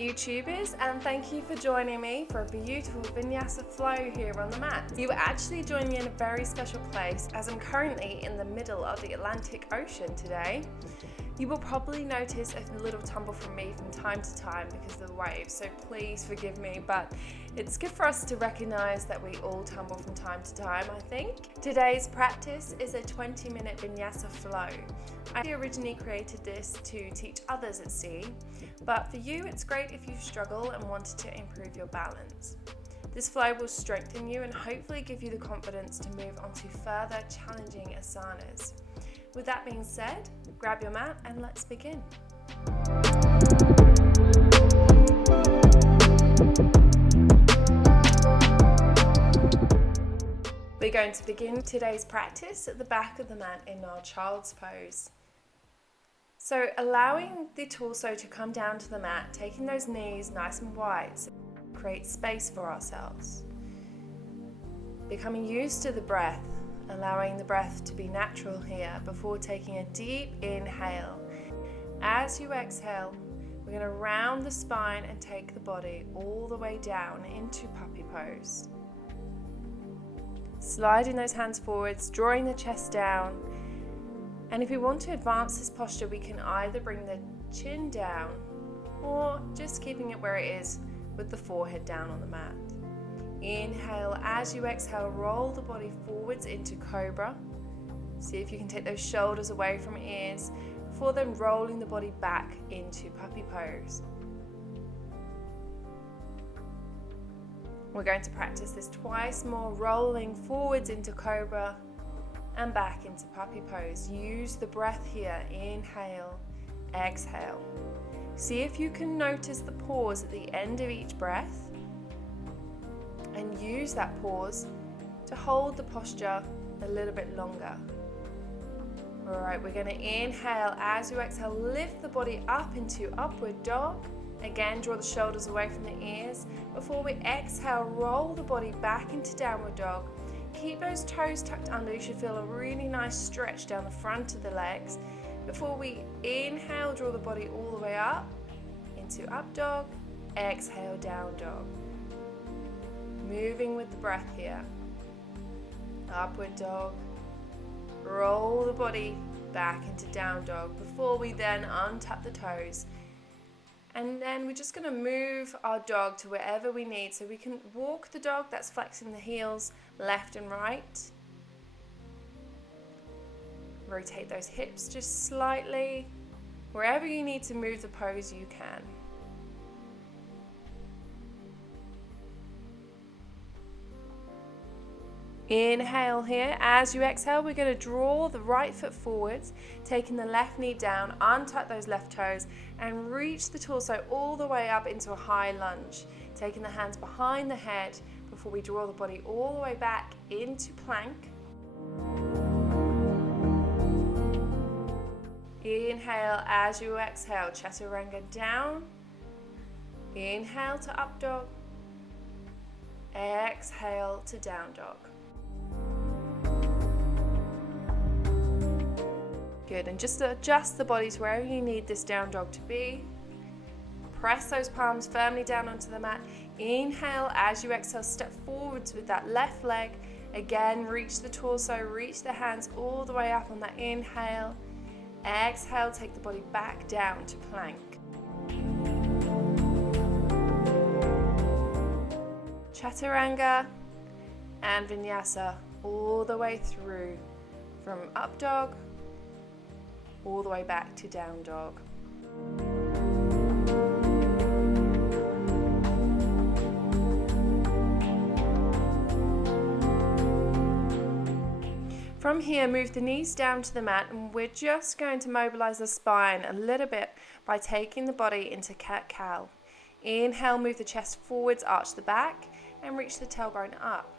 YouTubers, and thank you for joining me for a beautiful Vinyasa flow here on the mat. You are actually joining me in a very special place as I'm currently in the middle of the Atlantic Ocean today. You will probably notice a little tumble from me from time to time because of the waves, so please forgive me, but it's good for us to recognize that we all tumble from time to time, I think. Today's practice is a 20-minute Vinyasa flow. I originally created this to teach others at sea, but for you it's great if you struggle and wanted to improve your balance. This flow will strengthen you and hopefully give you the confidence to move on to further challenging asanas. With that being said, grab your mat and let's begin. We're going to begin today's practice at the back of the mat in our child's pose. So allowing the torso to come down to the mat, taking those knees nice and wide so we create space for ourselves. Becoming used to the breath, allowing the breath to be natural here before taking a deep inhale. As you exhale, we're going to round the spine and take the body all the way down into puppy pose. Sliding those hands forwards, drawing the chest down. And if we want to advance this posture, we can either bring the chin down or just keeping it where it is with the forehead down on the mat. Inhale, as you exhale, roll the body forwards into cobra. See if you can take those shoulders away from ears before then rolling the body back into puppy pose. We're going to practice this twice more, rolling forwards into cobra and back into puppy pose. Use the breath here. Inhale, exhale. See if you can notice the pause at the end of each breath and use that pause to hold the posture a little bit longer. Alright, we're going to inhale. As you exhale, lift the body up into upward dog. Again, draw the shoulders away from the ears. Before we exhale, roll the body back into downward dog. Keep those toes tucked under. You should feel a really nice stretch down the front of the legs. Before we inhale, draw the body all the way up into up dog. Exhale, down dog. Moving with the breath here. Upward dog. Roll the body back into down dog before we then untap the toes. And then we're just going to move our dog to wherever we need. So we can walk the dog, that's flexing the heels left and right. Rotate those hips just slightly. Wherever you need to move the pose, you can. Inhale here. As you exhale, we're going to draw the right foot forwards, taking the left knee down, untuck those left toes, and reach the torso all the way up into a high lunge. Taking the hands behind the head before we draw the body all the way back into plank. Inhale. As you exhale, chaturanga down. Inhale to up dog. Exhale to down dog. Good, and just adjust the body to wherever you need this down dog to be. Press those palms firmly down onto the mat. Inhale, as you exhale, step forwards with that left leg. Again, reach the torso, reach the hands all the way up on that inhale. Exhale, take the body back down to plank. Chaturanga and Vinyasa all the way through from up dog all the way back to down dog. From here, move the knees down to the mat, and we're just going to mobilize the spine a little bit by taking the body into cat-cow. Inhale, move the chest forwards, arch the back, and reach the tailbone up.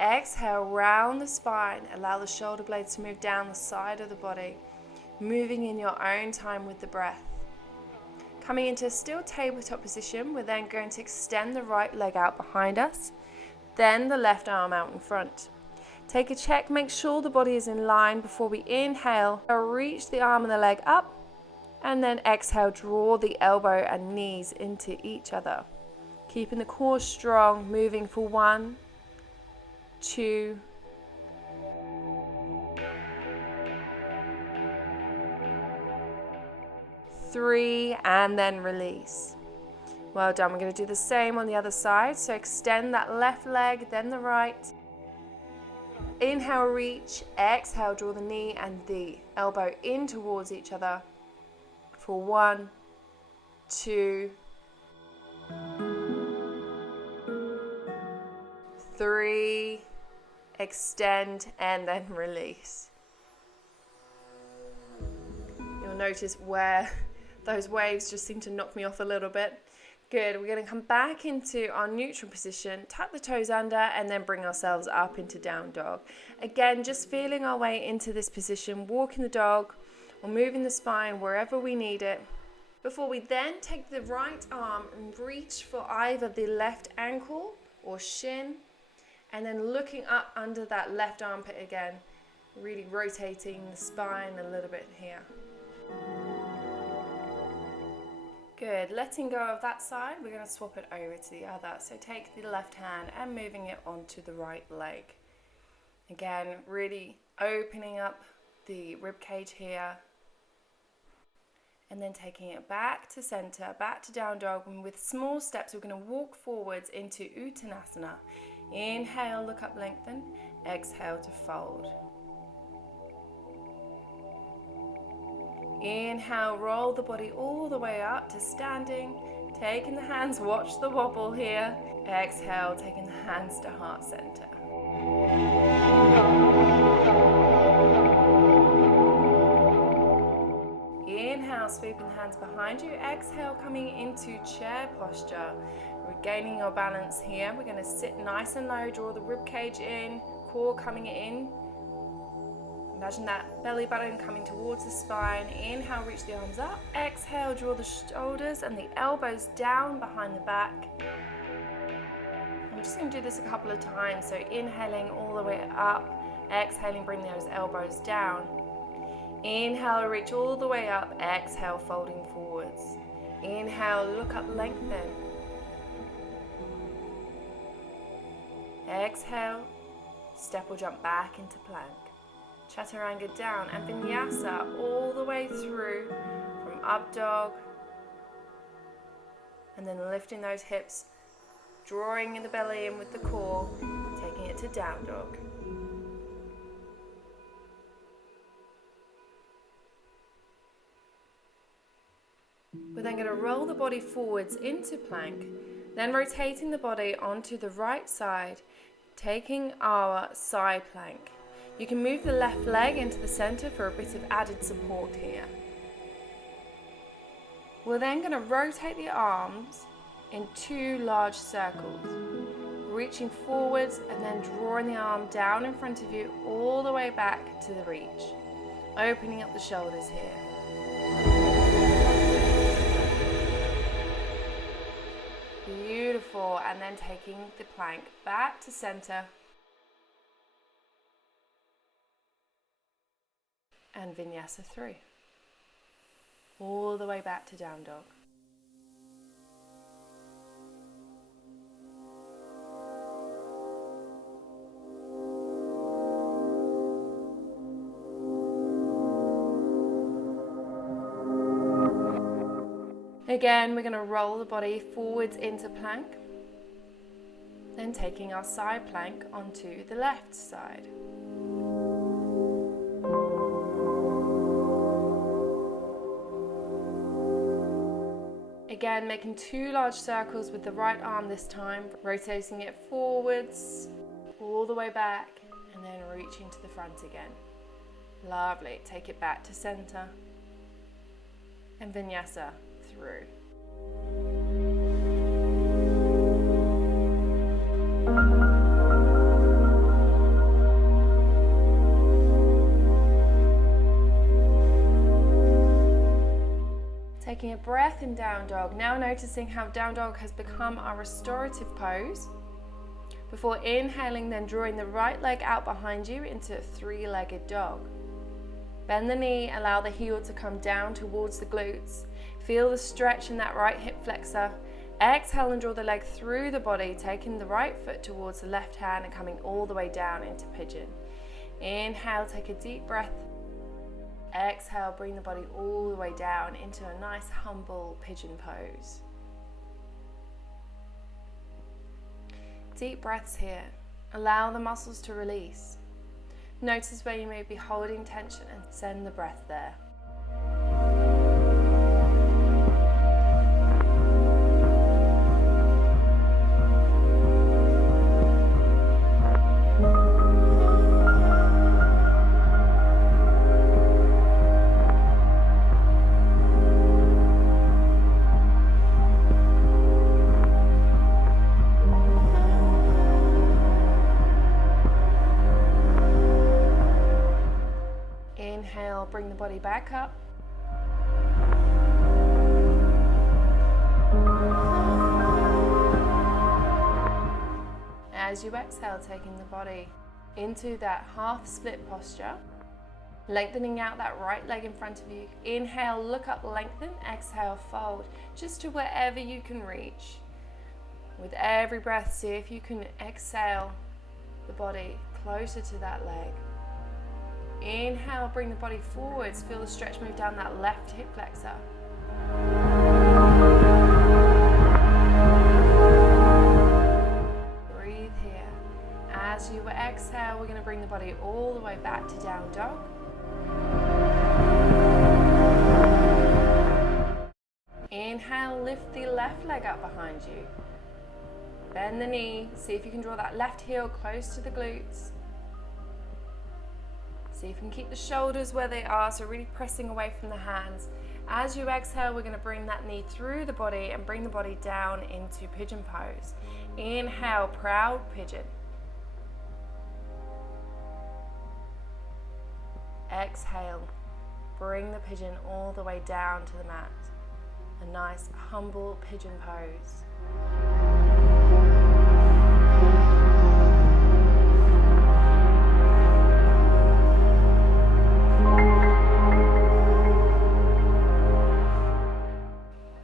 Exhale, round the spine, allow the shoulder blades to move down the side of the body, moving in your own time with the breath. Coming into a still tabletop position, we're then going to extend the right leg out behind us, then the left arm out in front. Take a check, make sure the body is in line before we inhale. Reach the arm and the leg up And then exhale, draw the elbow and knees into each other. Keeping the core strong, moving for 1, 2, 3, and then release. Well done. We're going to do the same on the other side. So extend that left leg, then the right. Inhale, reach. Exhale, draw the knee and the elbow in towards each other for 1, 2, 3. Extend and then release. You'll notice where those waves just seem to knock me off a little bit. Good. We're going to come back into our neutral position, tuck the toes under, and then bring ourselves up into down dog. Again, just feeling our way into this position, walking the dog or moving the spine wherever we need it. Before we then take the right arm and reach for either the left ankle or shin, and then looking up under that left armpit again, really rotating the spine a little bit here. Good. Letting go of that side, we're going to swap it over to the other. So take the left hand and moving it onto the right leg. Again, really opening up the rib cage here. And then taking it back to center, back to down dog. And with small steps, we're going to walk forwards into Uttanasana. Inhale, look up, lengthen. Exhale to fold. Inhale, roll the body all the way up to standing. Taking the hands, watch the wobble here. Exhale, taking the hands to heart center. Inhale, sweeping the hands behind you. Exhale, coming into chair posture. Regaining your balance here. We're going to sit nice and low, draw the rib cage in, core coming in. Imagine that belly button coming towards the spine. Inhale, reach the arms up. Exhale, draw the shoulders and the elbows down behind the back. I'm just going to do this a couple of times. So inhaling all the way up. Exhaling, bring those elbows down. Inhale, reach all the way up. Exhale, folding forwards. Inhale, look up, lengthen. Exhale, step or jump back into plank. Chaturanga down and Vinyasa all the way through from up dog. And then lifting those hips, drawing the belly in with the core, taking it to down dog. We're then going to roll the body forwards into plank, then rotating the body onto the right side, taking our side plank. You can move the left leg into the center for a bit of added support here. We're then going to rotate the arms in 2 large circles, reaching forwards and then drawing the arm down in front of you all the way back to the reach, opening up the shoulders here. Beautiful, and then taking the plank back to center. And Vinyasa 3. All the way back to down dog. Again, we're going to roll the body forwards into plank. Then taking our side plank onto the left side. Again, making 2 large circles with the right arm this time, rotating it forwards, all the way back, and then reaching to the front again. Lovely. Take it back to center. And Vinyasa through. Taking a breath in down dog, now noticing how down dog has become our restorative pose. Before inhaling, then drawing the right leg out behind you into a 3-legged dog. Bend the knee, allow the heel to come down towards the glutes. Feel the stretch in that right hip flexor. Exhale and draw the leg through the body, taking the right foot towards the left hand and coming all the way down into pigeon. Inhale, take a deep breath. Exhale, bring the body all the way down into a nice humble pigeon pose. Deep breaths here. Allow the muscles to release. Notice where you may be holding tension and send the breath there. Inhale, bring the body back up. As you exhale, taking the body into that half split posture, lengthening out that right leg in front of you. Inhale, look up, lengthen. Exhale, fold, just to wherever you can reach. With every breath, see if you can exhale the body closer to that leg. Inhale, bring the body forwards. Feel the stretch move down that left hip flexor. Breathe here. As you exhale, we're going to bring the body all the way back to down dog. Inhale, lift the left leg up behind you. Bend the knee. See if you can draw that left heel close to the glutes. See if you can keep the shoulders where they are, so really pressing away from the hands. As you exhale, we're going to bring that knee through the body and bring the body down into pigeon pose. Inhale, proud pigeon. Exhale, bring the pigeon all the way down to the mat. A nice humble pigeon pose.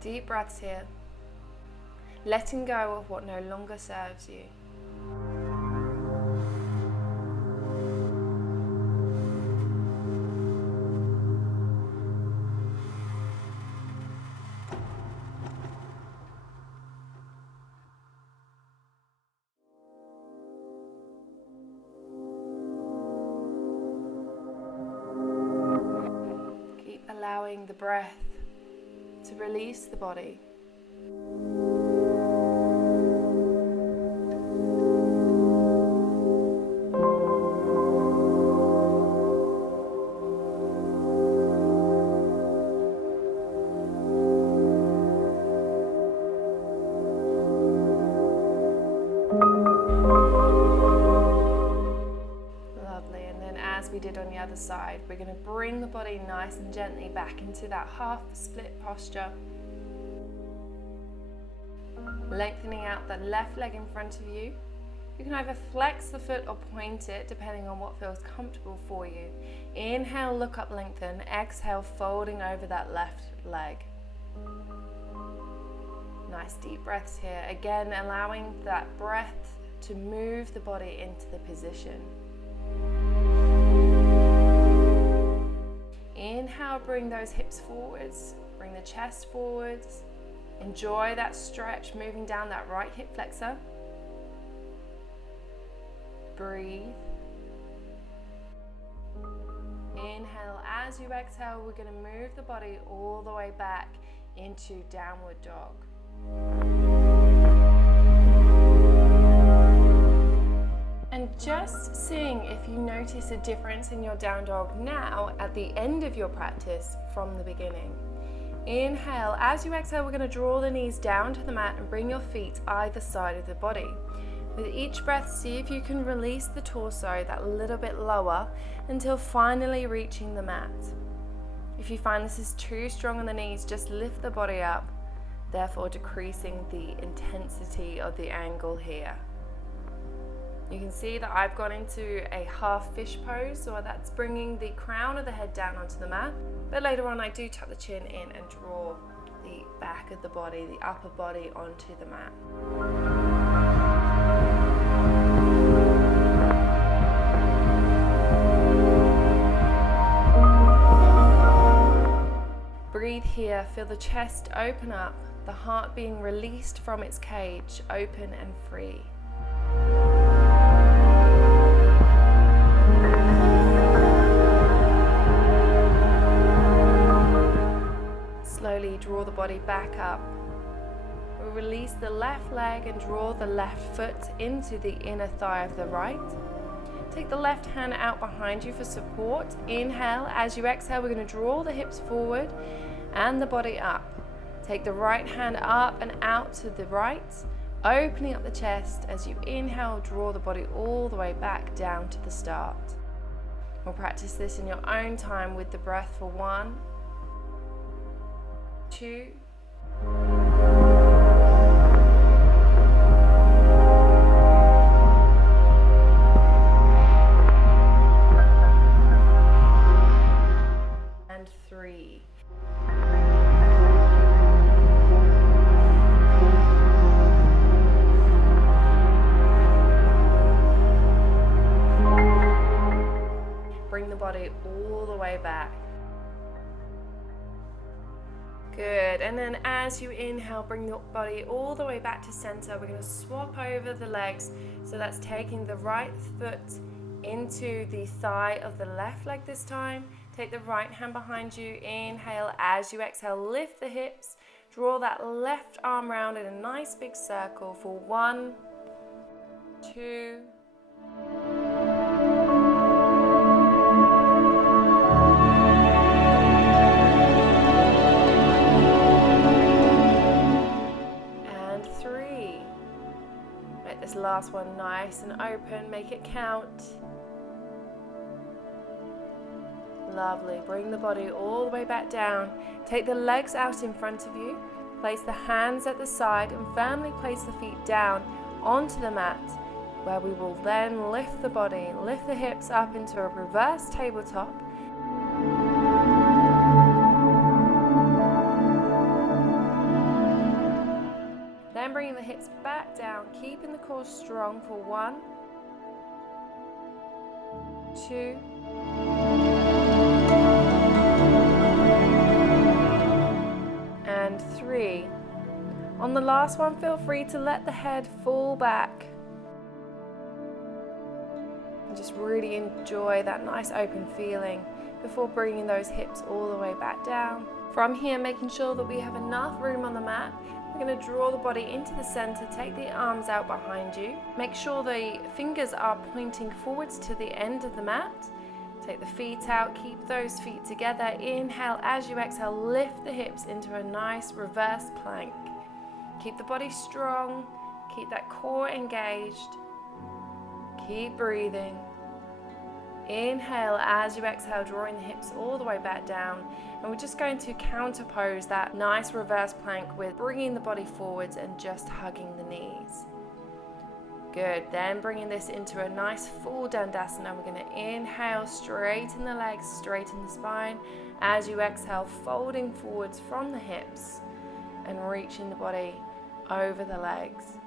Deep breaths here, letting go of what no longer serves you. Keep allowing the breath to release the body. Lovely, and then as we did on the other side, we're going to bring the body nice and gently back into that half split posture. Lengthening out the left leg in front of you. You can either flex the foot or point it, depending on what feels comfortable for you. Inhale, look up, lengthen. Exhale, folding over that left leg. Nice deep breaths here. Again, allowing that breath to move the body into the position. Inhale, bring those hips forwards, bring the chest forwards. Enjoy that stretch, moving down that right hip flexor. Breathe. Inhale, as you exhale, we're going to move the body all the way back into downward dog. And just seeing if you notice a difference in your down dog now at the end of your practice from the beginning. Inhale, as you exhale, we're going to draw the knees down to the mat and bring your feet either side of the body. With each breath, see if you can release the torso that little bit lower until finally reaching the mat. If you find this is too strong on the knees, just lift the body up, therefore decreasing the intensity of the angle here. You can see that I've gone into a half fish pose, so that's bringing the crown of the head down onto the mat. But later on I do tuck the chin in and draw the back of the body, the upper body onto the mat. Breathe here, feel the chest open up, the heart being released from its cage, open and free. Slowly draw the body back up. We'll release the left leg and draw the left foot into the inner thigh of the right. Take the left hand out behind you for support. Inhale. As you exhale, we're going to draw the hips forward and the body up. Take the right hand up and out to the right, opening up the chest. As you inhale, draw the body all the way back down to the start. We'll practice this in your own time with the breath for 1, 2, and 3. Bring the body all the way back. Good, and then as you inhale, bring the body all the way back to center. We're going to swap over the legs, so that's taking the right foot into the thigh of the left leg this time. Take the right hand behind you, inhale. As you exhale, lift the hips, draw that left arm round in a nice big circle for 1, 2, and 3. Make this last one nice and open, make it count. Lovely. Bring the body all the way back down. Take the legs out in front of you. Place the hands at the side and firmly place the feet down onto the mat, where we will then lift the body, lift the hips up into a reverse tabletop. Then bringing the hips back down, keeping the core strong for 1, 2, and 3. On the last one, feel free to let the head fall back. And just really enjoy that nice open feeling before bringing those hips all the way back down. From here, making sure that we have enough room on the mat, we're going to draw the body into the center, take the arms out behind you. Make sure the fingers are pointing forwards to the end of the mat. Take the feet out, keep those feet together. Inhale, as you exhale, lift the hips into a nice reverse plank. Keep the body strong, keep that core engaged. Keep breathing. Inhale, as you exhale, drawing the hips all the way back down. And we're just going to counterpose that nice reverse plank with bringing the body forwards and just hugging the knees. Good, then bringing this into a nice full Dandasana. We're going to inhale, straighten the legs, straighten the spine. As you exhale, folding forwards from the hips and reaching the body over the legs.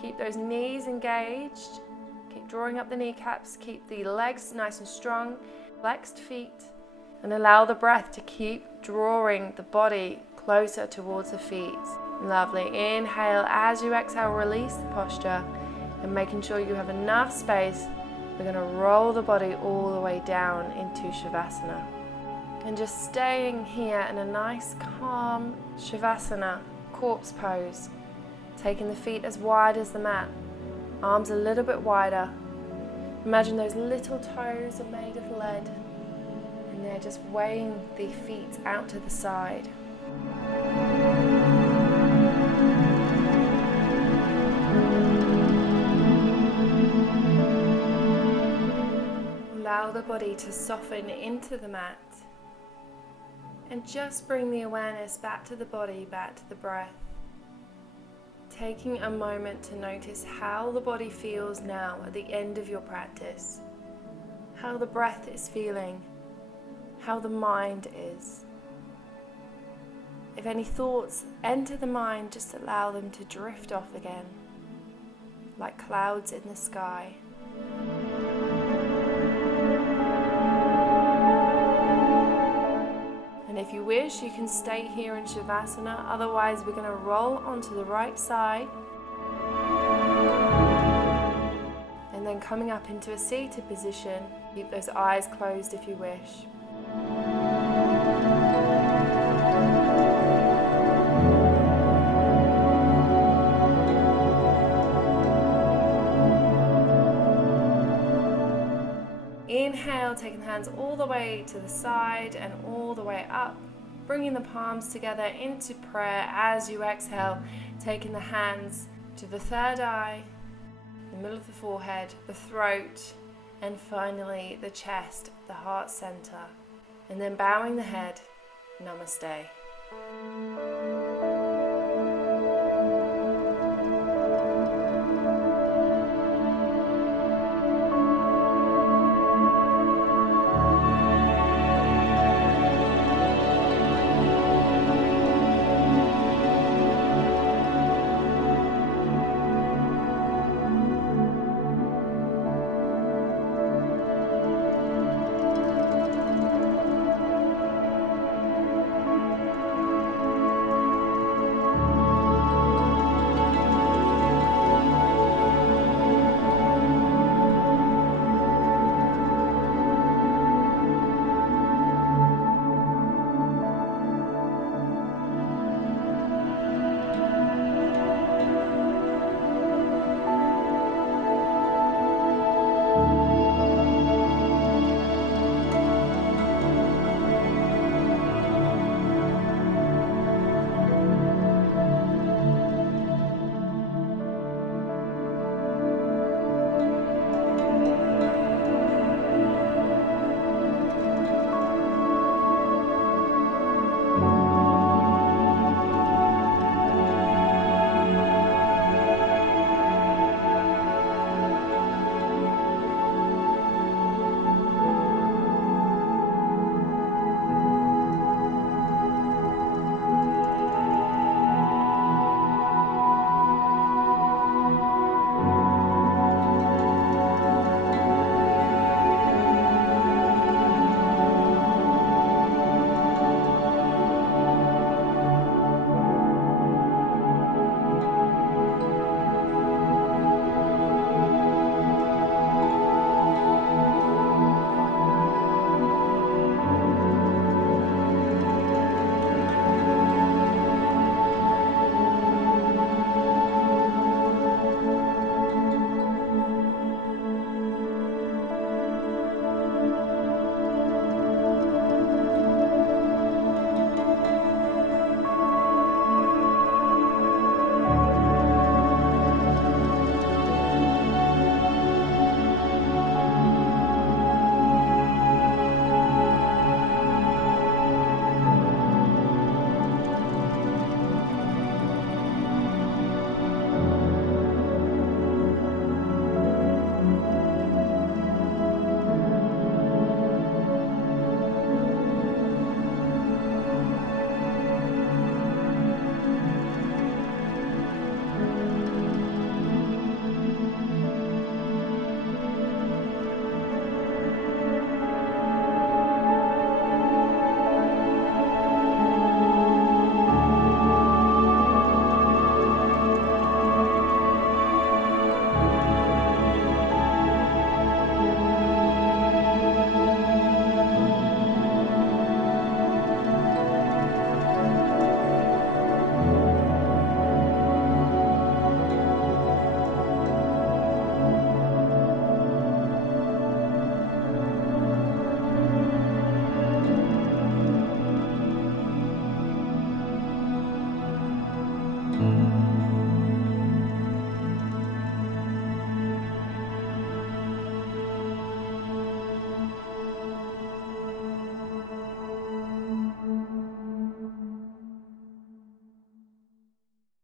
Keep those knees engaged. Keep drawing up the kneecaps. Keep the legs nice and strong. Flexed feet. And allow the breath to keep drawing the body closer towards the feet. Lovely. Inhale. As you exhale, release the posture. And making sure you have enough space, we're going to roll the body all the way down into Shavasana. And just staying here in a nice calm Shavasana, corpse pose. Taking the feet as wide as the mat, arms a little bit wider. Imagine those little toes are made of lead and they're just weighing the feet out to the side. Allow the body to soften into the mat and just bring the awareness back to the body, back to the breath. taking a moment to notice how the body feels now at the end of your practice, how the breath is feeling, how the mind is. If any thoughts enter the mind, just allow them to drift off again, like clouds in the sky. And if you wish, you can stay here in Shavasana. Otherwise, we're going to roll onto the right side. And then coming up into a seated position, keep those eyes closed if you wish. Inhale, taking the hands all the way to the side and all the way up, bringing the palms together into prayer as you exhale, taking the hands to the third eye, the middle of the forehead, the throat, and finally the chest, the heart center, and then bowing the head. Namaste.